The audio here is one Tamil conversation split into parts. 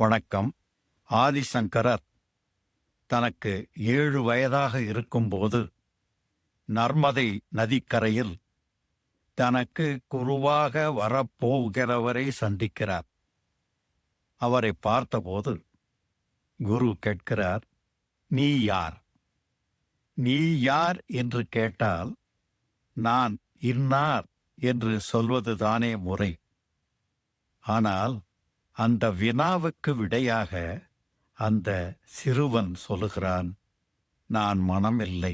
வணக்கம். ஆதிசங்கரர் தனக்கு 7 வயதாக இருக்கும்போது நர்மதை நதிக்கரையில் தனக்கு குருவாக வரப்போகிறவரை சந்திக்கிறார். அவரை பார்த்தபோது குரு கேட்கிறார், நீ யார்? நீ யார் என்று கேட்டால் நான் இன்னார் என்று சொல்வதுதானே முறை. ஆனால் அந்த வினாவுக்கு விடையாக அந்த சிறுவன் சொல்லுகிறான், நான் மனமில்லை,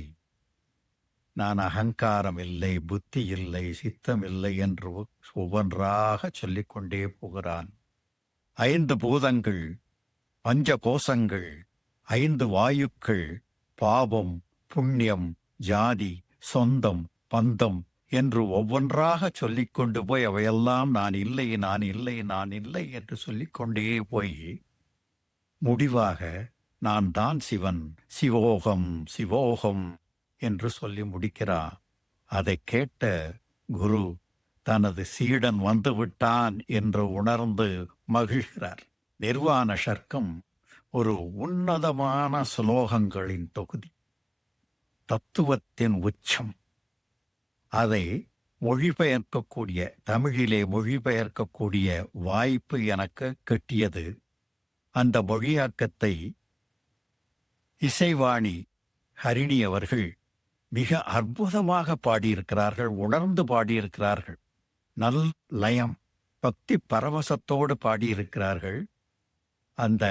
நான் அகங்காரம் இல்லை, புத்தி இல்லை, சித்தம் இல்லை என்று ஒவ்வொன்றாக சொல்லிக்கொண்டே போகிறான். 5 பூதங்கள், 5 கோஷங்கள், 5 வாயுக்கள், பாவம், புண்ணியம், ஜாதி, சொந்தம், பந்தம் என்று ஒவ்வொன்றாக சொல்லிக்கொண்டு போய் அவையெல்லாம் நான் இல்லை, நான் இல்லை, நான் இல்லை என்று சொல்லிக்கொண்டே போய் முடிவாக நான் தான் சிவன், சிவோகம், சிவோகம் என்று சொல்லி முடிக்கிறான். அதை கேட்ட குரு தனது சீடன் வந்துவிட்டான் என்று உணர்ந்து மகிழ்கிறார். நிர்வாண ஷர்க்கம் ஒரு உன்னதமான ஸ்லோகங்களின் தொகுதி, தத்துவத்தின் உச்சம். அதை மொழிபெயர்க்கக்கூடிய, தமிழிலே மொழிபெயர்க்கக்கூடிய வாய்ப்பு எனக்கு கிட்டியது. அந்த மொழியாக்கத்தை இசைவாணி ஹரிணி அவர்கள் மிக அற்புதமாக பாடியிருக்கிறார்கள், உணர்ந்து பாடியிருக்கிறார்கள். நல் லயம், பக்தி பரவசத்தோடு பாடியிருக்கிறார்கள். அந்த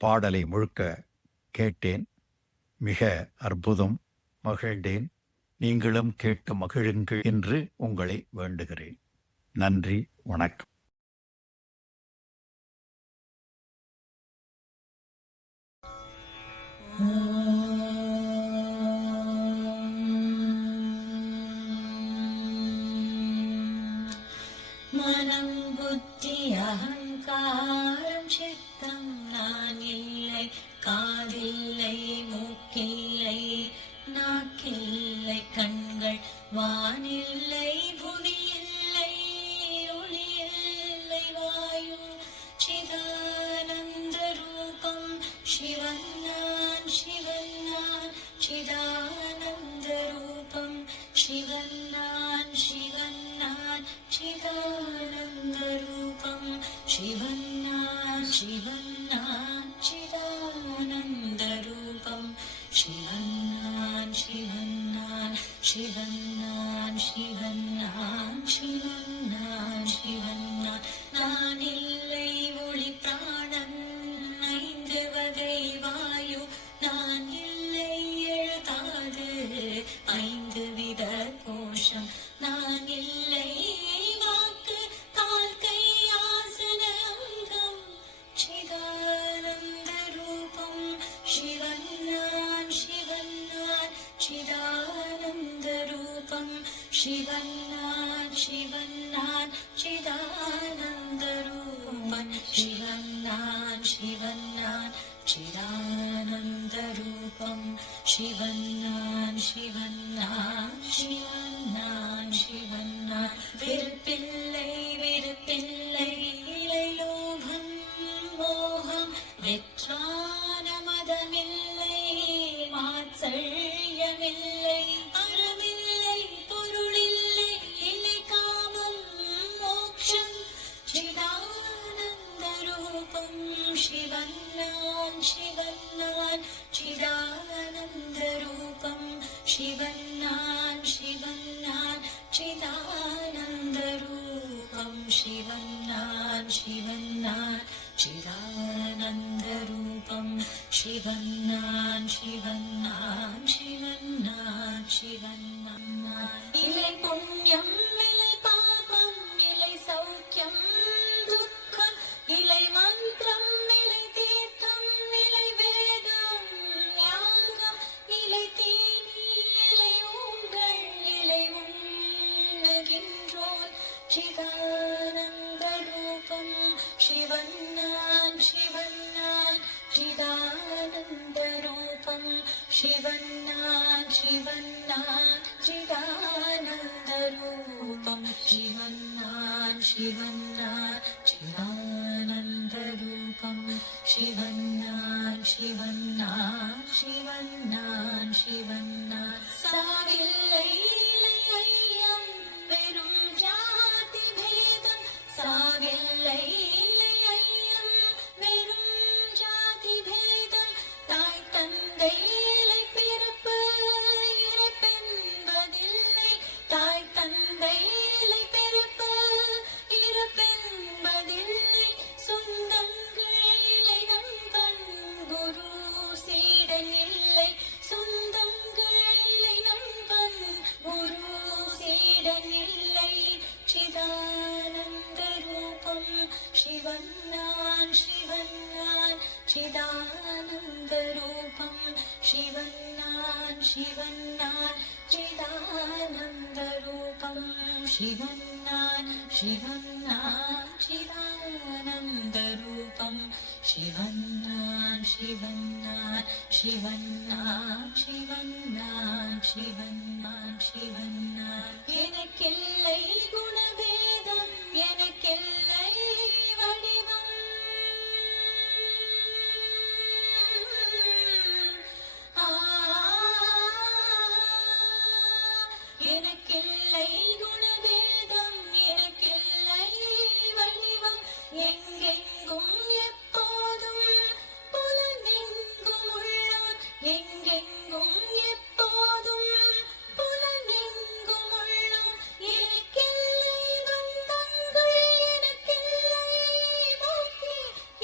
பாடலை முழுக்க கேட்டேன். மிக அற்புதம், மகிழ்ந்தேன். நீங்களும் கேட்டு மகிழுங்கள் என்று உங்களை வேண்டுகிறேன். நன்றி, வணக்கம். மனம் புத்தி அகங்காரம் சித்தம் நான் இல்லை, காதில்லை, மூக்கில்லை, நாக்கில்லை, கண்கள், வானில்லை, புவியில்லை, ஒளியில்லை, வாயு, சிதானந்த ரூபம் சிவன் நான், சிவன் நான், சிதானந்த ரூபம் சிவன் நான், சிவன் நான், சிதானந்த ரூபம் சிவன் நான், சிவன் நான், சிதானந்த ரூபம் சிவன் நான், சிவன் நான், சிவன் நான், சிவன் நான், சிவன் நான், சிவன் நான். நான் இல்லை ஒளி பிராணன் 5 வகை வாயு, நான் இல்லை எழுதாது 5 வித கோஷம், நான் இல்லை வாக்கு கால் கை ஆசன அங்கம், சிதானந்த ரூபம் சிவன் நான், சிவன் நான், சிதானந்த ரூபம் சிவன் நான், சிவன் நான், சிதானந்த ரூபம் சிவன் நான், சிவன் நான், சிதானந்த ரூபம் சிவன் நான், சிவன் நான், சிவன் நான், சிவன் நான். வெறுப்பில்லை, வெறுப்பில்லை, இலை லோகம் மோகம், வெற்றான மதமில்லை, மாத்சல்யமில்லை, அறமில்லை, பொருளில்லை, இலை காமம் மோட்சம், சிதானந்த ரூபம் சிவன் நான், சிவன் நான், சிதானந்த ரூபம் சிவன் நான், சிவன் நான், சிதானந்த ரூபம் சிவன் நான், சிவன் நான், சிதானந்த ரூபம் சிவன் நான், சிவன் நான், சிவன் நான், சிவன் நான். இலை புண்ணியம், இலை பாபம், இலை சௌக்கியம் துக்கம், இலை மந்திரம், இலை தீர்த்தம், இலை வேதம் யாகம், இலை தீனி, இலை ஊங்கள், இலை உண்ணுகின்றோன், சிதானந்த ரூபம் சிவன் நான், சிவன் நான், சிதானந்த ரூபம் சிவன் நான், சிவன் நான், சிதானந்த ரூபம் சிவன் நான், சிவன் நான், சிதானந்த ரூபம் சிவன்னான் சிவன்னான் சிவன்னான் சிவன்னான் சாவில்லை ஐயம் பெரும் ஜாதி பேதம் சாவில்லை ஐயம் வெறும் ஜாதி பேதம் தாய் தந்தை பிறப்பு இறப்பென்பதில்லை தாய் தந்தை பிறப்பு இறப்பென்பதில்லை சொந்தங்கள் இல்லை நண்பன் குரு சீடன் இல்லை சொந்தங்கள் இல்லை நண்பன் குரு சீடன் இல்லை சிதானந்த ரூபம் சிவன்னான் சிவன்னான் சிதானந்த ரூபம் சிவன்னான் சிவன்னான் சிதானந்த ரூபம் சிவன்னான் சிவன்னான் சிதானந்த ரூபம் சிவன்னான் சிவன்னான் சிவன்னான் சிவன்னான் சிவன்னான் சிவன்னான் எனக்கில்லை குணபேதம் எனக்கில்லை வடிவம் எனக்கில்லை குணபேதம் எனக்கில்லை வடிவம் எங்கெங்கும் எப்போதும் புலனெங்கும் உள்ளோன் எங்கெங்கும் எப்போதும் புலனெங்கும் உள்ளோன் எனக்கில்லை பந்தங்கள் எனக்கில்லை முக்தி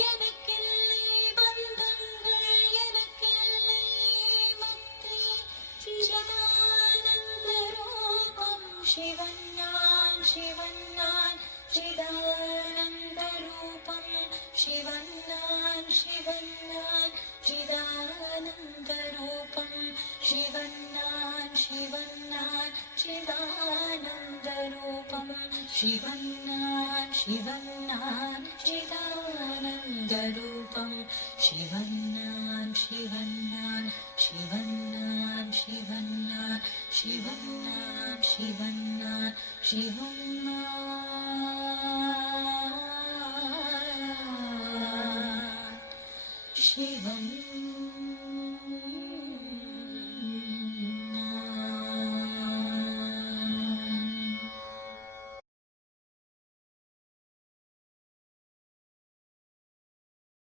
எனக்கில்லை பந்தங்கள் எனக்கில்லை முக்தி சிதானந்த ரூபம் சிவன்னான் சிவன்னான் சிதானந்த ரூபம் சிவன்னான் சிவன்னான் சிதானந்த ரூபம் சிவன்னான் சிவன்னான் சிதானந்த ரூபம் சிவன்னான் சிவன்னான் சிதானந்த ரூபம் சிவன்னான் சிவன்னான் சிவன்னான் சிவன்னான் சிவன்னான் சிவன்னான் சிவன்னான் சிவன்